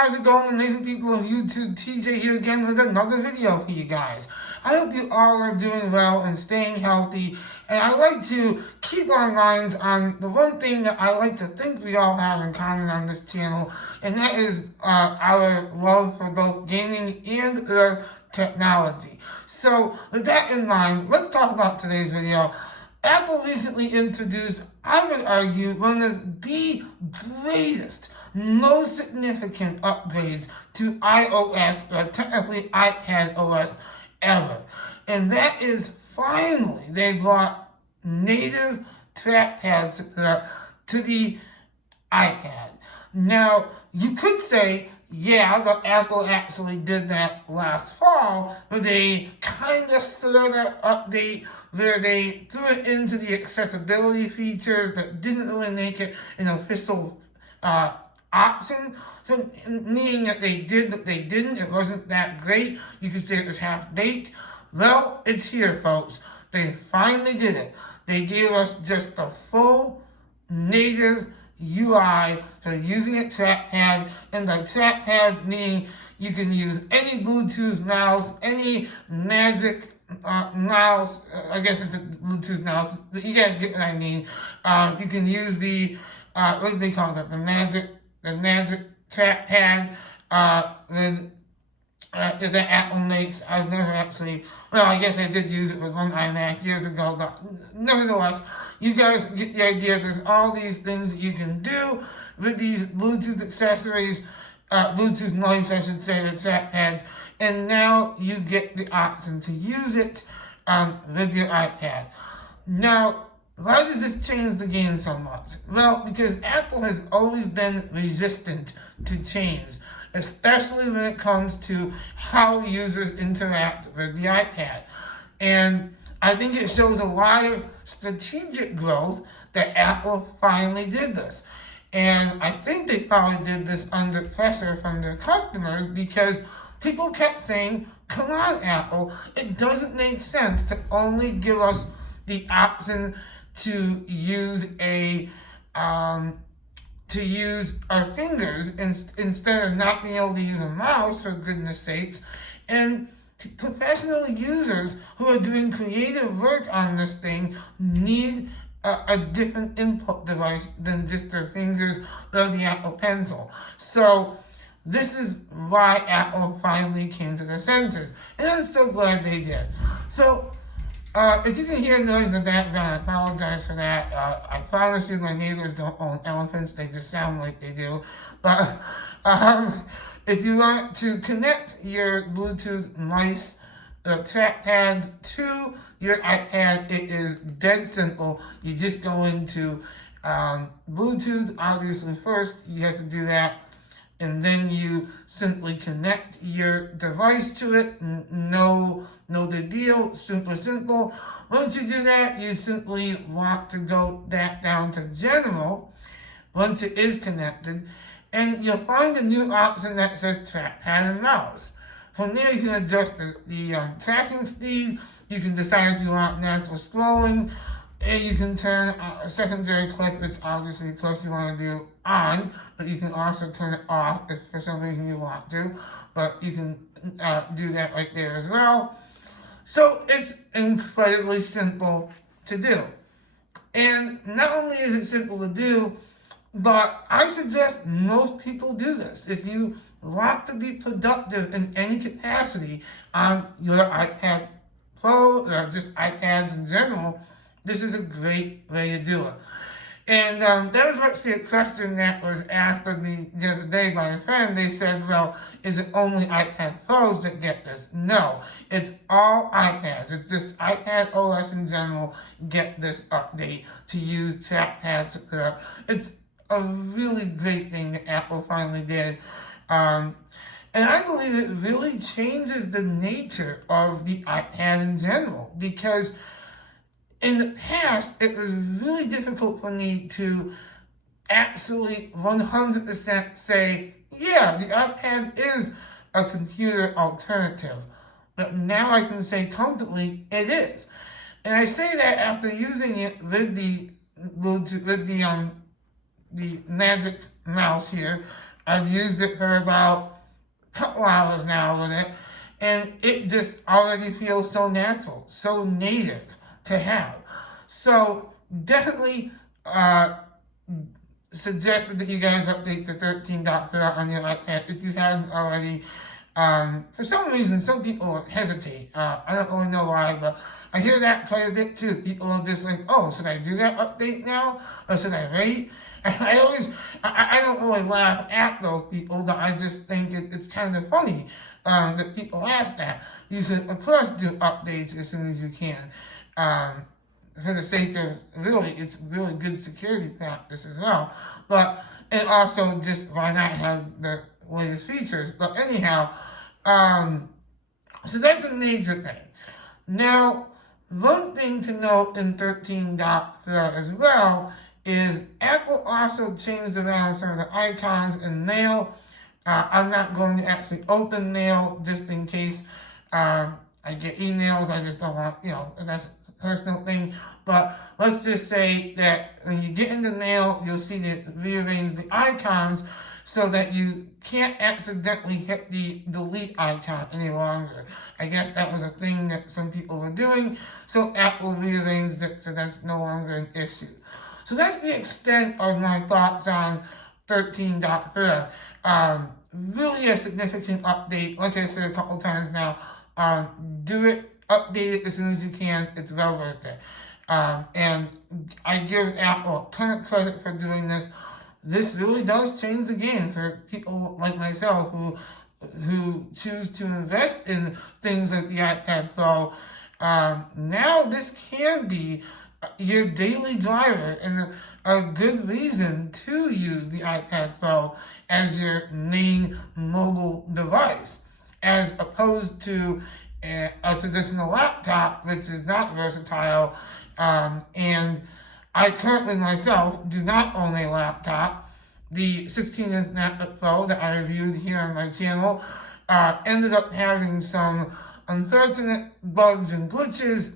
How's it going, amazing people of YouTube? TJ here again with another video for you guys. I hope you all are doing well and staying healthy. And I like to keep our minds on the one thing that I like to think we all have in common on this channel, and that is our love for both gaming and technology. So with that in mind, let's talk about today's video. Apple recently introduced, I would argue, one of the greatest, most significant upgrades to iOS, or technically iPad OS, ever. And that is finally they brought native trackpad support to the iPad. Now, you could say, yeah, but Apple actually did that last fall with a kind of sort of update where they threw it into the accessibility features that didn't really make it an official option. So, meaning that they did, that they didn't. It wasn't that great. You could say it was half-baked. Well, it's here, folks. They finally did it. They gave us just a full native UI for using a trackpad, and by trackpad meaning you can use any Bluetooth mouse, any Magic mouse, I guess it's a Bluetooth mouse, you guys get what I mean. You can use the, what do they call it, the Magic trackpad, that Apple makes. I've never actually, well, I guess I did use it with one iMac years ago, but nevertheless, you guys get the idea. There's all these things that you can do with these Bluetooth accessories, Bluetooth noise, I should say, with trackpads, and now you get the option to use it with your iPad. Now, why does this change the game so much? Well, because Apple has always been resistant to change, especially when it comes to how users interact with the iPad. And I think it shows a lot of strategic growth that Apple finally did this. And I think they probably did this under pressure from their customers because people kept saying, come on, Apple, it doesn't make sense to only give us the option to use to use our fingers instead of not being able to use a mouse, for goodness sakes. And professional users who are doing creative work on this thing need a different input device than just their fingers or the Apple Pencil. So this is why Apple finally came to their senses. And I'm so glad they did. So if you can hear noise in the background, I apologize for that. I promise you my neighbors don't own elephants, they just sound like they do. But if you want to connect your Bluetooth mice trackpads to your iPad, it is dead simple. You just go into Bluetooth, obviously first, you have to do that. And then you simply connect your device to it. No big deal, super simple. Once you do that, you simply want to go back down to General once it is connected, and you'll find a new option that says Trackpad and Mouse. From there, you can adjust the tracking speed. You can decide if you want natural scrolling, and you can turn a secondary click, which obviously, of course, you want to do on, but you can also turn it off if for some reason you want to, but you can do that right there as well. So it's incredibly simple to do. And not only is it simple to do, but I suggest most people do this. If you want to be productive in any capacity on your iPad Pro, or just iPads in general, this is a great way to do it. And that was actually a question that was asked of me the other day by a friend. They said, well, is it only iPad Pros that get this? No, it's all iPads. It's just iPad OS in general get this update to use trackpad support. It's a really great thing that Apple finally did. And I believe it really changes the nature of the iPad in general, because in the past, it was really difficult for me to actually 100% say, yeah, the iPad is a computer alternative. But now I can say comfortably, it is. And I say that after using it with the Magic Mouse here, I've used it for about a couple hours now with it, and it just already feels so natural, so native to have. So definitely suggested that you guys update to 13.4 on your iPad if you hadn't already. For some reason, some people hesitate. I don't really know why, but I hear that quite a bit too. People are just like, oh, should I do that update now? Or should I wait? And I don't really laugh at those people, but I just think it's kind of funny that people ask that. You should, of course, do updates as soon as you can. For the sake of it's really good security practice as well. But it also just, why not have the latest features? But anyhow, so that's a major thing. Now, one thing to note in 13.4 as well is Apple also changed around some of the icons in Mail. I'm not going to actually open Mail just in case I get emails. I just don't want, that's a personal thing. But let's just say that when you get into Mail, you'll see that rearrange the icons so that you can't accidentally hit the delete icon any longer. I guess that was a thing that some people were doing, so Apple rearranged it so that's no longer an issue. So that's the extent of my thoughts on 13.4. Really a significant update. Like I said a couple times now, do it, update it as soon as you can. It's well worth it. And I give Apple a ton of credit for doing this. This really does change the game for people like myself who choose to invest in things like the iPad Pro. Now this can be your daily driver and a good reason to use the iPad Pro as your main mobile device, as opposed to a traditional laptop, which is not versatile. And I currently myself do not own a laptop. The 16-inch MacBook Pro that I reviewed here on my channel ended up having some unfortunate bugs and glitches,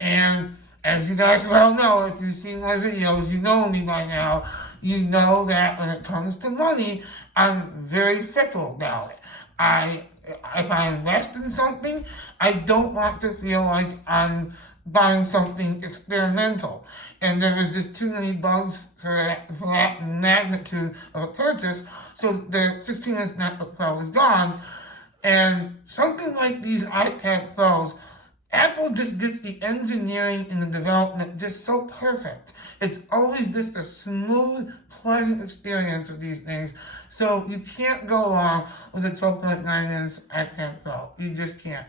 and as you guys well know, if you've seen my videos, you know me by now, you know that when it comes to money, I'm very fickle about it. If I invest in something, I don't want to feel like I'm buying something experimental. And there was just too many bugs for that magnitude of a purchase, so the 16-inch MacBook Pro is gone. And something like these iPad Pros, Apple just gets the engineering and the development just so perfect. It's always just a smooth, pleasant experience with these things. So you can't go wrong with a 12.9-inch iPad Pro. You just can't.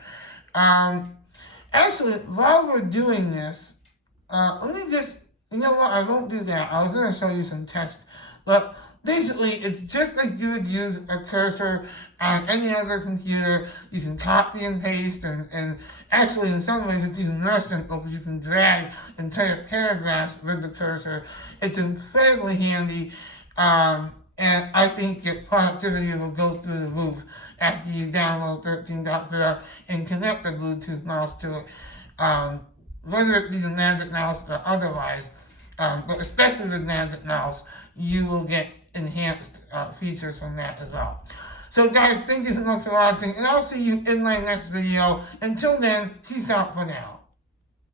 Actually, while we're doing this, let me just, you know what, I won't do that. I was going to show you some text. But basically, it's just like you would use a cursor on any other computer. You can copy and paste, and actually, in some ways, it's even more simple because you can drag entire paragraphs with the cursor. It's incredibly handy, and I think your productivity will go through the roof after you download 13.4 and connect the Bluetooth mouse to it, whether it be the Magic Mouse or otherwise. But especially the Magic Mouse, you will get enhanced features from that as well. So guys, thank you so much for watching, and I'll see you in my next video. Until then, peace out for now.